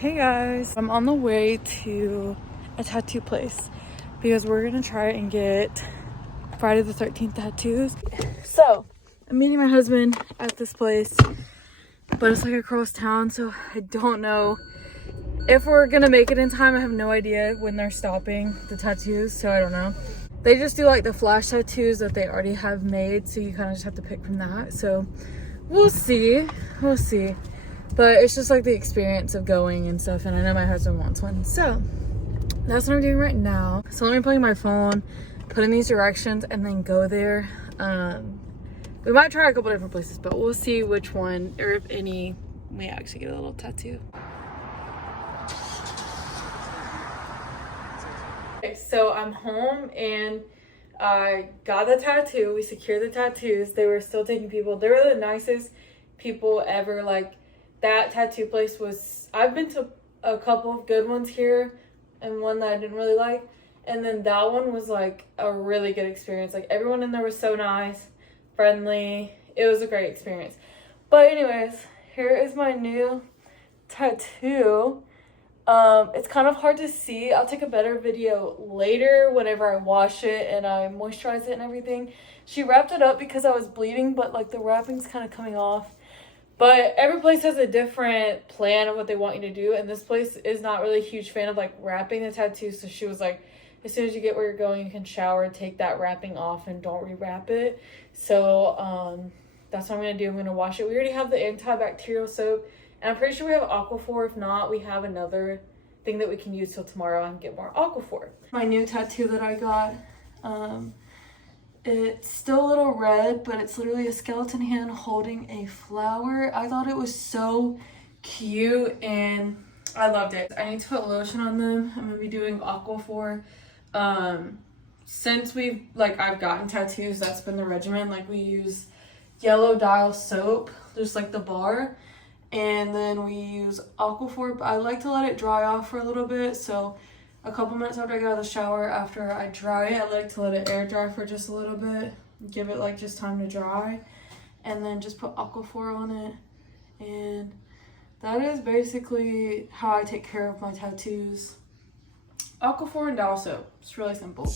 Hey guys, I'm on the way to a tattoo place because we're gonna try and get Friday the 13th tattoos. So I'm meeting my husband at this place, but it's like across town, so I don't know if we're gonna make it in time. I have no idea when they're stopping the tattoos, so I don't know. They just do like the flash tattoos that they already have made, so you kind of just have to pick from that. So we'll see. But it's just like the experience of going and stuff, and I know my husband wants one, so that's what I'm doing right now. So let me plug in my phone, put in these directions, and then go there. We might try a couple different places, but we'll see which one, or if any, we actually get a little tattoo. Okay, so I'm home and I got the tattoo. We secured the tattoos. They were still taking people. They were the nicest people ever. Like, that tattoo place was, I've been to a couple of good ones here and one that I didn't really like, and then that one was like a really good experience. Like, everyone in there was so nice, friendly. It was a great experience. But anyways, here is my new tattoo. It's kind of hard to see. I'll take a better video later whenever I wash it and I moisturize it and everything. She wrapped it up because I was bleeding, but like the wrapping's kind of coming off. But every place has a different plan of what they want you to do. And this place is not really a huge fan of like wrapping the tattoo. So she was like, as soon as you get where you're going, you can shower, take that wrapping off, and don't rewrap it. So that's what I'm going to do. I'm going to wash it. We already have the antibacterial soap. And I'm pretty sure we have Aquaphor. If not, we have another thing that we can use till tomorrow and get more Aquaphor. My new tattoo that I got, it's still a little red, but it's literally a skeleton hand holding a flower. I thought it was so cute and I loved it. I need to put lotion on them. I'm gonna be doing Aquaphor. Since I've gotten tattoos, that's been the regimen. Like, we use yellow dial soap, just like the bar, and then we use Aquaphor. But I like to let it dry off for a little bit, so a couple minutes after I get out of the shower, after I dry it, I like to let it air dry for just a little bit, give it like just time to dry, and then just put Aquaphor on it. And that is basically how I take care of my tattoos. Aquaphor and dial soap. It's really simple.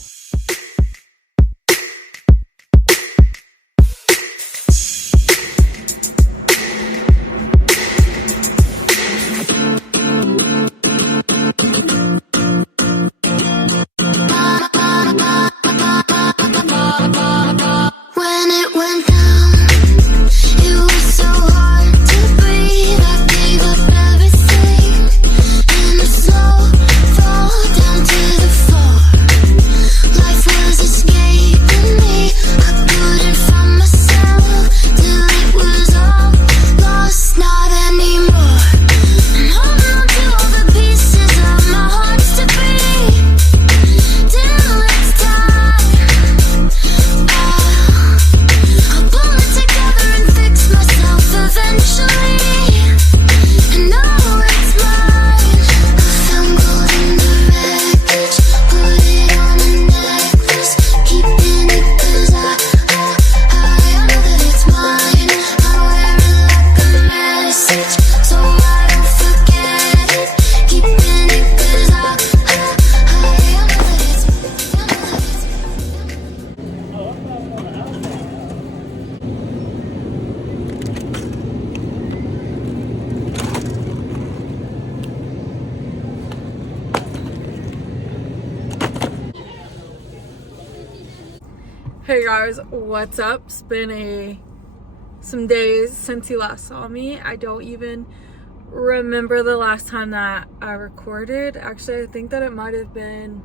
Hey guys, what's up? It's been some days since you last saw me. I don't even remember the last time that I recorded. Actually, I think that it might have been,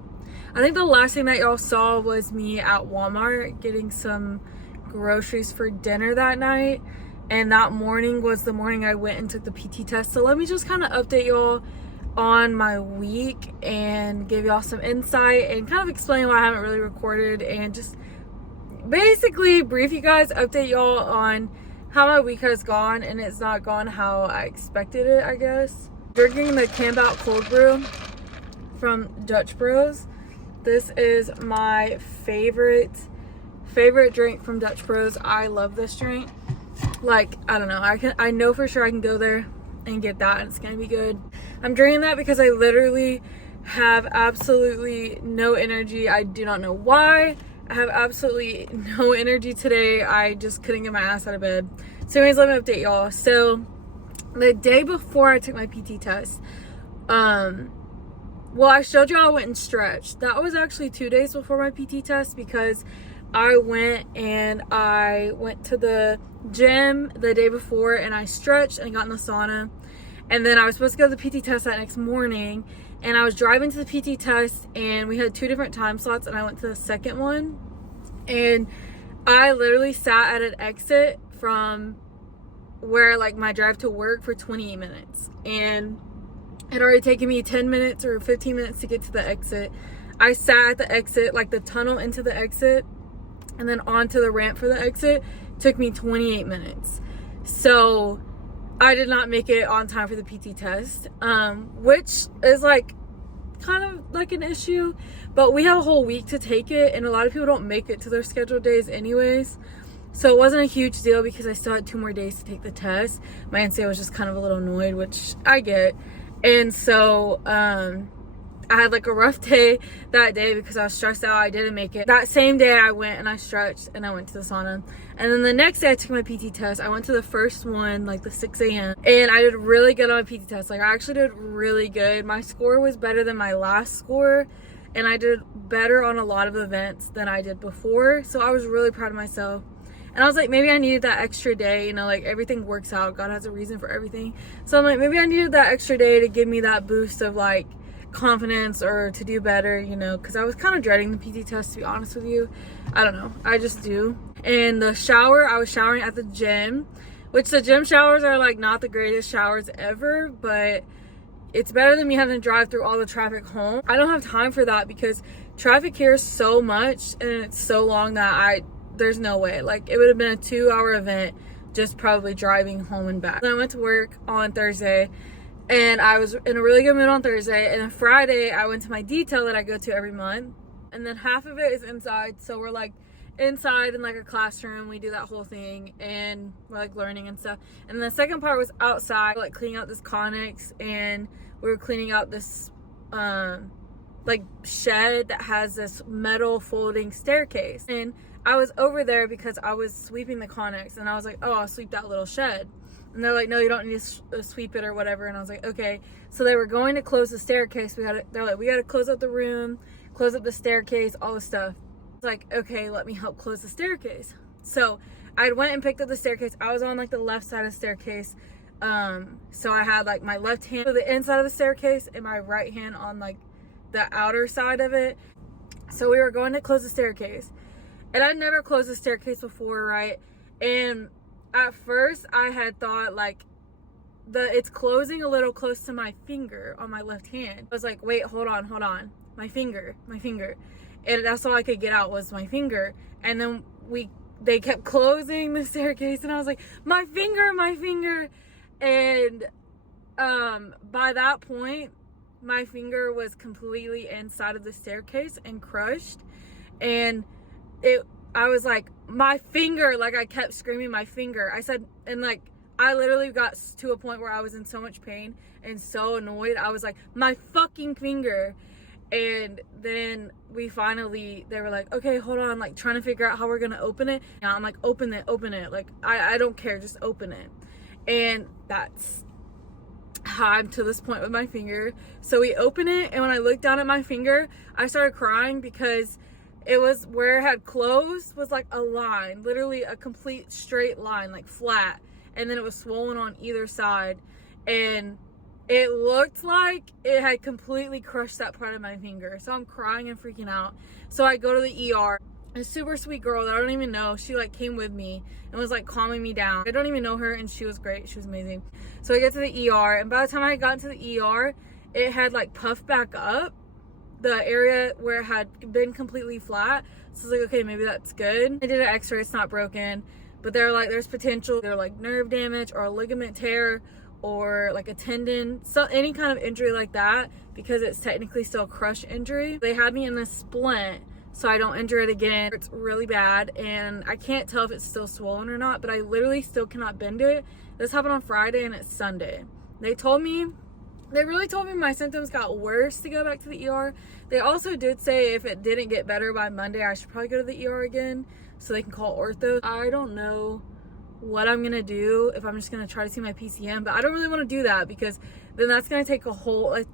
I think the last thing that y'all saw was me at Walmart getting some groceries for dinner that night. And that morning was the morning I went and took the PT test. So let me just kind of update y'all on my week and give y'all some insight and kind of explain why I haven't really recorded, and just basically brief you guys, update y'all on how my week has gone, and it's not gone how I expected it, I guess. Drinking the Camp Out Cold Brew from Dutch Bros. This is my favorite drink from Dutch Bros. I love this drink. Like, I don't know, I know for sure I can go there and get that and it's gonna be good. I'm drinking that because I literally have absolutely no energy. I do not know why. I have absolutely no energy today. I just couldn't get my ass out of bed. So anyways, let me update y'all. So the day before I took my PT test, well, I showed you I went and stretched. That was actually 2 days before my PT test because I went to the gym the day before and I stretched and got in the sauna. And then I was supposed to go to the PT test that next morning. And I was driving to the PT test and we had 2 different time slots and I went to the second one. And I literally sat at an exit from where like my drive to work for 28 minutes. And it had already taken me 10 minutes or 15 minutes to get to the exit. I sat at the exit, like the tunnel into the exit, and then onto the ramp for the exit. Took me 28 minutes. So I did not make it on time for the PT test, which is like kind of like an issue, but we have a whole week to take it and a lot of people don't make it to their scheduled days anyways. So it wasn't a huge deal because I still had 2 more days to take the test. My NCO was just kind of a little annoyed, which I get. And so I had like a rough day that day because I was stressed out. I didn't make it. That same day I went and I stretched and I went to the sauna. And then the next day I took my PT test. I went to the first one, like the 6 a.m. And I did really good on my PT test. Like I actually did really good. My score was better than my last score. And I did better on a lot of events than I did before. So I was really proud of myself. And I was like, maybe I needed that extra day, you know, like everything works out. God has a reason for everything. So I'm like, maybe I needed that extra day to give me that boost of like confidence or to do better, you know, because I was kind of dreading the PT test, to be honest with you. I don't know. I just do. And the shower, I was showering at the gym, which the gym showers are like not the greatest showers ever, but it's better than me having to drive through all the traffic home. I don't have time for that because traffic here is so much and it's so long that there's no way. Like it would have been a 2-hour event just probably driving home and back. Then I went to work on Thursday and I was in a really good mood on Thursday, and then Friday I went to my detail that I go to every month, and then half of it is inside, so we're like inside in like a classroom, we do that whole thing and we're like learning and stuff. And the second part was outside, like cleaning out this Connex, and we were cleaning out this like shed that has this metal folding staircase. And I was over there because I was sweeping the Connex, and I was like, oh, I'll sweep that little shed. And they're like, no, you don't need to sweep it or whatever. And I was like, okay. So they were going to close the staircase. They're like, we got to close up the room, close up the staircase, all the stuff. I was like, okay, let me help close the staircase. So I went and picked up the staircase. I was on like the left side of the staircase. So I had like my left hand on the inside of the staircase and my right hand on like the outer side of it. So we were going to close the staircase. And I'd never closed the staircase before, right? And at first I had thought like it's closing a little close to my finger on my left hand. I was like, wait, hold on. My finger. And that's all I could get out was my finger. And then they kept closing the staircase and I was like, my finger. And by that point, my finger was completely inside of the staircase and crushed. And I was like, my finger, like I kept screaming my finger. I said, and like, I literally got to a point where I was in so much pain and so annoyed. I was like, my fucking finger. And then they were like, okay, hold on, like trying to figure out how we're going to open it. And I'm like, open it. Like, I don't care, just open it. And that's how I'm to this point with my finger. So we open it. And when I looked down at my finger, I started crying because it was where it had closed was like a line, literally a complete straight line, like flat. And then it was swollen on either side. And it looked like it had completely crushed that part of my finger. So I'm crying and freaking out. So I go to the ER. A super sweet girl that I don't even know, she like came with me and was like calming me down. I don't even know her and she was great. She was amazing. So I get to the ER, and by the time I got into the ER, it had like puffed back up the area where it had been completely flat. So I was like, okay, maybe that's good. I did an x-ray, it's not broken, but they're like, there's potential, they're like nerve damage or a ligament tear or like a tendon, so any kind of injury like that, because it's technically still a crush injury. They had me in this splint so I don't injure it again. It's really bad and I can't tell if it's still swollen or not, but I literally still cannot bend it. This happened on Friday and it's Sunday. They told me They really told me my symptoms got worse to go back to the ER. They also did say if it didn't get better by Monday, I should probably go to the ER again so they can call ortho. I don't know what I'm gonna do, if I'm just gonna try to see my PCM, but I don't really want to do that because then that's gonna take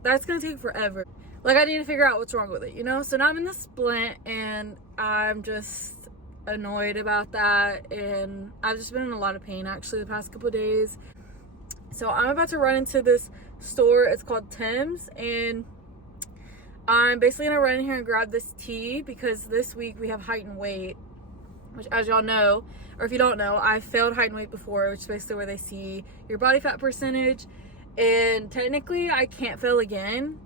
that's gonna take forever. Like, I need to figure out what's wrong with it, you know? So now I'm in the splint and I'm just annoyed about that, and I've just been in a lot of pain actually the past couple of days. So I'm about to run into this store. It's called Tim's, and I'm basically gonna run in here and grab this tea because this week we have height and weight, which, as y'all know, or if you don't know, I failed height and weight before, which is basically where they see your body fat percentage, and technically I can't fail again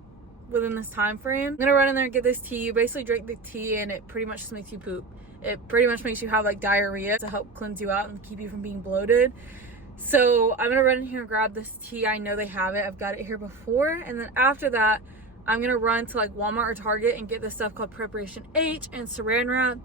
within this time frame. I'm gonna run in there and get this tea. You basically drink the tea and it pretty much just makes you poop. It pretty much makes you have like diarrhea to help cleanse you out and keep you from being bloated. So I'm gonna run in here and grab this tea. I know they have it. I've got it here before. And then after that, I'm gonna run to like Walmart or Target and get this stuff called Preparation H and Saran Wrap.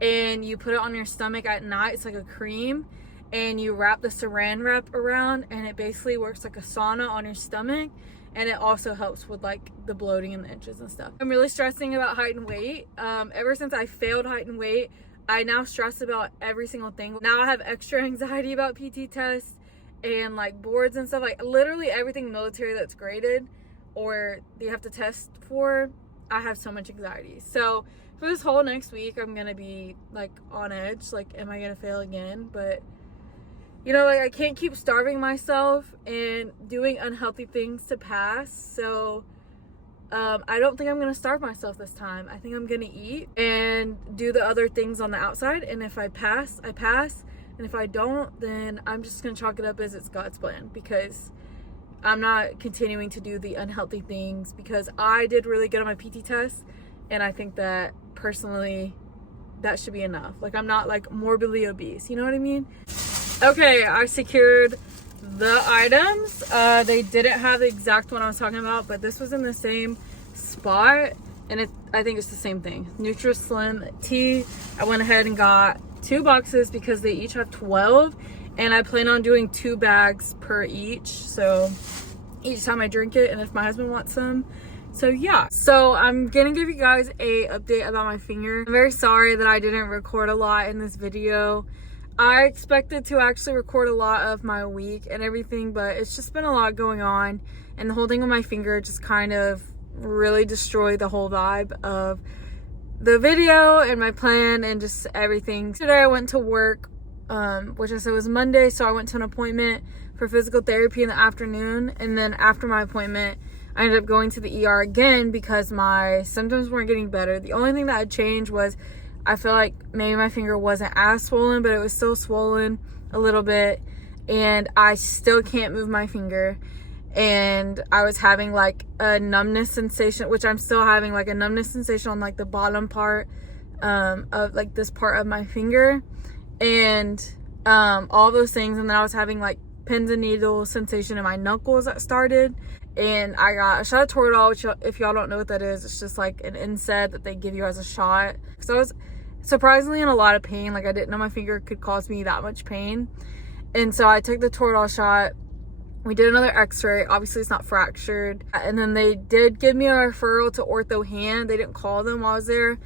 And you put it on your stomach at night. It's like a cream. And you wrap the Saran Wrap around, and it basically works like a sauna on your stomach. And it also helps with like the bloating and the itches and stuff. I'm really stressing about height and weight. Ever since I failed height and weight, I now stress about every single thing. Now I have extra anxiety about PT tests and like boards and stuff. Like literally everything military that's graded or you have to test for, I have so much anxiety. So for this whole next week, I'm gonna be like on edge. Like, am I gonna fail again? But you know, like I can't keep starving myself and doing unhealthy things to pass. So I don't think I'm gonna starve myself this time. I think I'm gonna eat and do the other things on the outside. And if I pass, I pass. And if I don't, then I'm just gonna chalk it up as it's God's plan, because I'm not continuing to do the unhealthy things, because I did really good on my PT test. And I think that personally, that should be enough. Like, I'm not like morbidly obese, you know what I mean? Okay, I secured the items. They didn't have the exact one I was talking about, but this was in the same spot, and I think it's the same thing. Nutri-Slim tea. I went ahead and got 2 boxes because they each have 12, and I plan on doing 2 bags per each, so each time I drink it, and if my husband wants some. So yeah, so I'm gonna give you guys a update about my finger. I'm very sorry that I didn't record a lot in this video. I expected to actually record a lot of my week and everything, but it's just been a lot going on, and the whole thing with my finger just kind of really destroyed the whole vibe of the video and my plan and just everything. Today I went to work, which I said was Monday, so I went to an appointment for physical therapy in the afternoon, and then after my appointment I ended up going to the ER again because my symptoms weren't getting better. The only thing that had changed was I feel like maybe my finger wasn't as swollen, but it was still swollen a little bit, and I still can't move my finger. And I was having like a numbness sensation, which I'm still having, like a numbness sensation on like the bottom part of like this part of my finger, and all those things. And then I was having like pins and needles sensation in my knuckles that started, and I got a shot of Toradol, which, if y'all don't know what that is, it's just like an NSAID that they give you as a shot. So I was surprisingly in a lot of pain. Like, I didn't know my finger could cause me that much pain, and so I took the Toradol shot. We did another x-ray. Obviously it's not fractured, and then they did give me a referral to Ortho Hand. They didn't call them while I was there,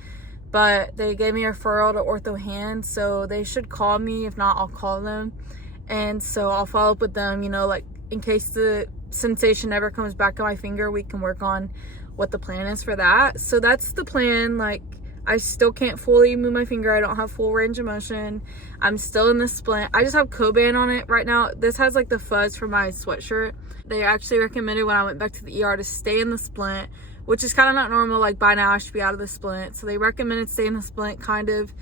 but they gave me a referral to Ortho Hand, so they should call me. If not, I'll call them, and so I'll follow up with them, you know, like in case the sensation never comes back on my finger, we can work on what the plan is for that. So that's the plan. Like, I still can't fully move my finger. I don't have full range of motion. I'm still in the splint. I just have Coban on it right now. This has like the fuzz from my sweatshirt. They actually recommended when I went back to the ER to stay in the splint, which is kind of not normal. Like, by now I should be out of the splint. So they recommended stay in the splint kind of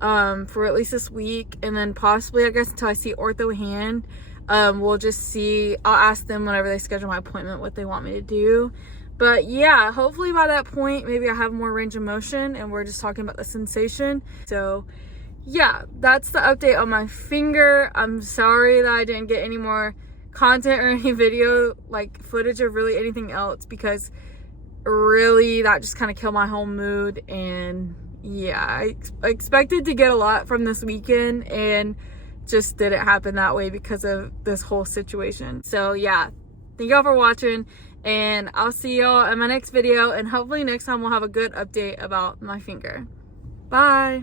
for at least this week, and then possibly, I guess, until I see Ortho Hand. We'll just see. I'll ask them whenever they schedule my appointment what they want me to do. But yeah, hopefully by that point, maybe I have more range of motion and we're just talking about the sensation. So yeah, that's the update on my finger. I'm sorry that I didn't get any more content or any video, like footage of really anything else, because really that just kind of killed my whole mood. And yeah, I expected to get a lot from this weekend, and just didn't happen that way because of this whole situation. So yeah, thank y'all for watching. And I'll see y'all in my next video, and hopefully next time we'll have a good update about my finger. Bye.